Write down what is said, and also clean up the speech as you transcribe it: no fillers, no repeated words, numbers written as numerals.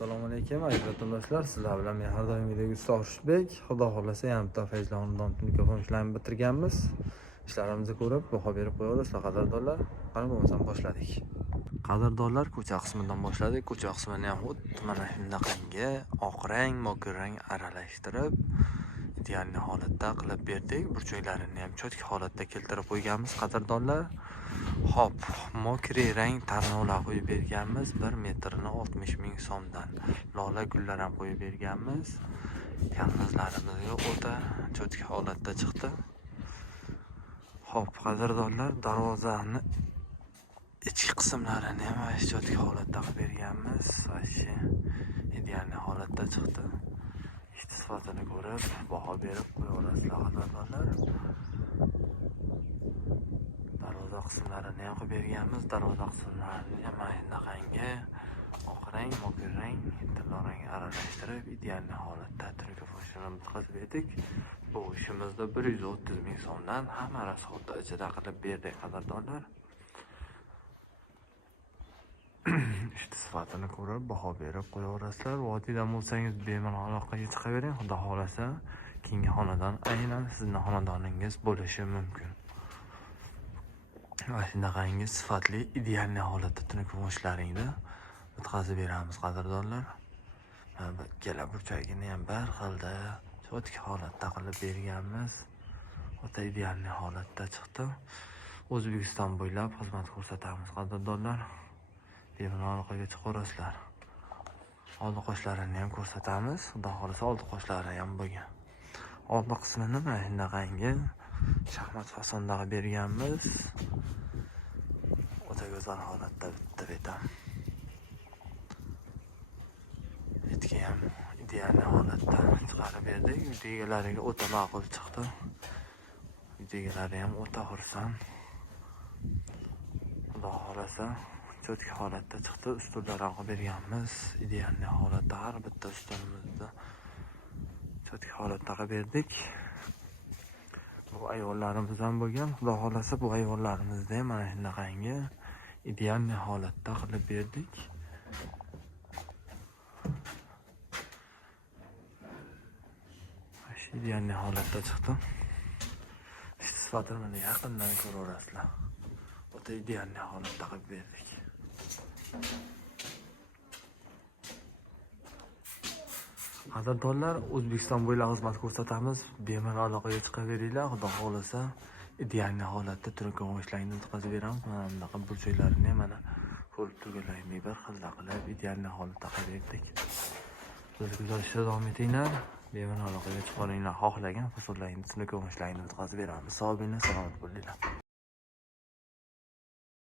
Assalomu alaykum aziz vatandoshlar, sizlar bilan men har doimgidek usta Orshbek. Xudo xolasa ham bitta fayzlondan mikrofon ishlarini bitirganmiz. Ishlarimizni ko'rib baho berib qo'yaverasizlar qadrdonlar. Qani bo'lmasam boshladik. Qadrdonlar, ko'cha qismidan boshladik. Ko'cha qismini ham xuddi mana shunaqangi oq rang, mokir rang aralashtirib ideal holatda qilib berdik. Burchaklarini ham cho'tki holatda keltirib qo'yganmiz qadrdonlar. Hop, mokri rang tarnovlar qo'yib berganmiz. 1 metrini 60 ming so'mdan. Lola gullar ham qo'yib berganmiz. Yalnizlarimizga o'ta cho'tki holatda chiqdi. Hop, qadrdonlar, darvozani ichki qismlarini ham cho'tki holatda qilib berganmiz. Vashi ideal holatda chiqdi. İşte sifatini ko'rib, baho berib qo'yaverasizlar qadrdonlar. Darvoza qismlarini ham qilib berganmiz. Darvoza qismlarini ham mana shunaqangi oq rang, mokir rang, tilla rang aralashtirib ideal holatda turga foshlarni bitkazib berdik. Bu ishimizda 130 ming so'mdan hamma rasxodda ichida qilib berdik qadrdonlar. İşte sifatini ko'rib, baho berib qo'yaverasizlar. Vodiydan bo'lsangiz bemalol aloqaga chiqavering. Xudo xolasa, keyingi xonadon aynan sizning xonadoningiz bo'lishi mumkin. Va shunaqangi sifatli ideal holatda turk mushlaringni bitkazib beramiz qadrdonlar. Mana ikkala burchagini ham bir xilda cho'tki holatda qilib berganmiz. O'ta ideal holatda chiqdi. O'zbekiston bo'ylab xizmat ko'rsatamiz qadrdonlar. Bemalol aloqaga chiqaverasizlar. Oldi qoshlarini ham ko'rsatamiz. Xudo xolasa oldi qoshlari ham bo'lgan. Oldi qismini mana shunaqangi shaxmat fasondagi berganmiz. O'ta go'zal holatda bitta betam. Bitga ham ideal holatda chiqarib berdik. Videolariga o'ta ma'qul chiqdi. Videolari ham o'ta xursand. Xudo xolasa cho'tki holatda chiqdi. Ustunlar ham berganmiz. Ideal holatda har bitta ustunimizda cho'tki holatda qilib berdik. Bu ayollarimiz ham bo'lgan. Xudo xolasa bu ayollarimizni ham mana shunaqangi ideal holatda qilib berdik. Ideal holatda chiqdi. Sifatini mana yaqindan ko'raverasizlar. O'ta ideal holatda qilib berdik. Qadrdonlar, O'zbekiston bo'ylab xizmat ko'rsatamiz. Bemalol aloqaga chiqaveringlar. Xudo xolasa ideal holatda turk ishlarni bitkazib beramiz. Mana bunaqa burchaklarini mana ko'rib turganlaringizdek bir xilda qilib ideal holatda qilib berdik. Biz kuzatishda davom etinglar. Bemalol aloqaga chiqaveringlar. Xohlagan husullaringizni turk ishlarni bitkazib beramiz. Sog' bo'linglar, salomat bo'linglar.